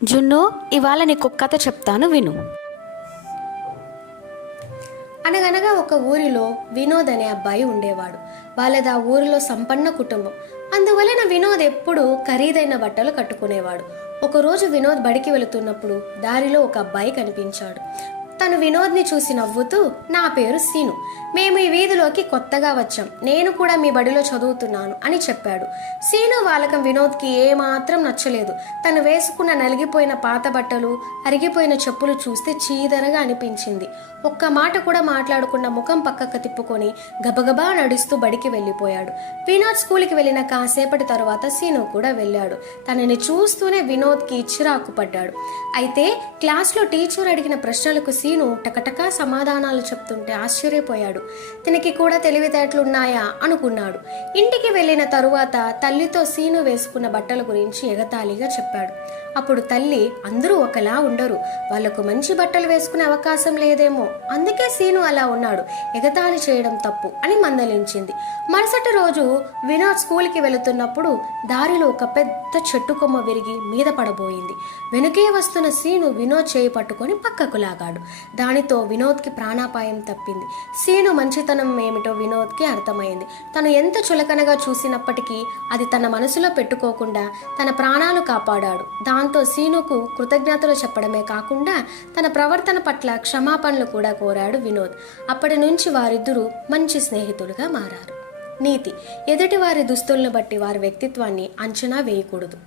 జున్ను, ఇవాళ నీకు కథ చెప్తాను విను. అనగనగా ఒక ఊరిలో వినోద్ అనే అబ్బాయి ఉండేవాడు. వాళ్ళది ఆ ఊరిలో సంపన్న కుటుంబం. అందువలన వినోద్ ఎప్పుడూ ఖరీదైన బట్టలు కట్టుకునేవాడు. ఒకరోజు వినోద్ బడికి వెళుతున్నప్పుడు దారిలో ఒక అబ్బాయి కనిపించాడు. తను వినోద్ని చూసి నవ్వుతూ, నా పేరు సీను, మేము ఈ వీధిలోకి కొత్తగా వచ్చాం, నేను కూడా మీ బడిలో చదువుతున్నాను అని చెప్పాడు. సీను వాలకం వినోద్కి ఏమాత్రం నచ్చలేదు. తను వేసుకున్న నలిగిపోయిన పాత బట్టలు, అరిగిపోయిన చెప్పులు చూస్తే చీదరగా అనిపించింది. ఒక్క మాట కూడా మాట్లాడకుండా ముఖం పక్కకు తిప్పుకొని గబగబా నడుస్తూ బడికి వెళ్ళిపోయాడు. వినోద్ స్కూల్కి వెళ్ళిన కాసేపటి తర్వాత సీను కూడా వెళ్ళాడు. తనని చూస్తూనే వినోద్కి చిరాకు పడ్డాడు. అయితే క్లాస్లో టీచర్ అడిగిన ప్రశ్నలకు సీను టకటకా సమాధానాలు చెప్తుంటే ఆశ్చర్యపోయాడు. తనకి కూడా తెలివితేటలున్నాయా అనుకున్నాడు. ఇంటికి వెళ్ళిన తరువాత తల్లితో సీను వేసుకున్న బట్టల గురించి ఎగతాళిగా చెప్పాడు. అప్పుడు తల్లి, అందరూ ఒకలా ఉండరు, వాళ్లకు మంచి బట్టలు వేసుకునే అవకాశం లేదేమో, అందుకే సీను అలా ఉన్నాడు, ఎగతాళి చేయడం తప్పు అని మందలించింది. మరుసటి రోజు వినోద్ స్కూల్కి వెళుతున్నప్పుడు దారిలో ఒక పెద్ద చెట్టు కొమ్మ విరిగి మీద పడబోయింది. వెనుకే వస్తున్న సీను వినోద్ చేయి పట్టుకొని పక్కకు లాగాడు. దానితో వినోద్కి ప్రాణాపాయం తప్పింది. సీను మంచితనం ఏమిటో వినోద్కి అర్థమైంది. తను ఎంత చులకనగా చూసినప్పటికీ అది తన మనసులో పెట్టుకోకుండా తన ప్రాణాలు కాపాడాడు. దాంతో సీనుకు కృతజ్ఞతలు చెప్పడమే కాకుండా తన ప్రవర్తన పట్ల క్షమాపణలు కూడా కోరాడు వినోద్. అప్పటి నుంచి వారిద్దరూ మంచి స్నేహితులుగా మారారు. నీతి: ఎదుటి వారి దుస్తులను బట్టి వారి వ్యక్తిత్వాన్ని అంచనా వేయకూడదు.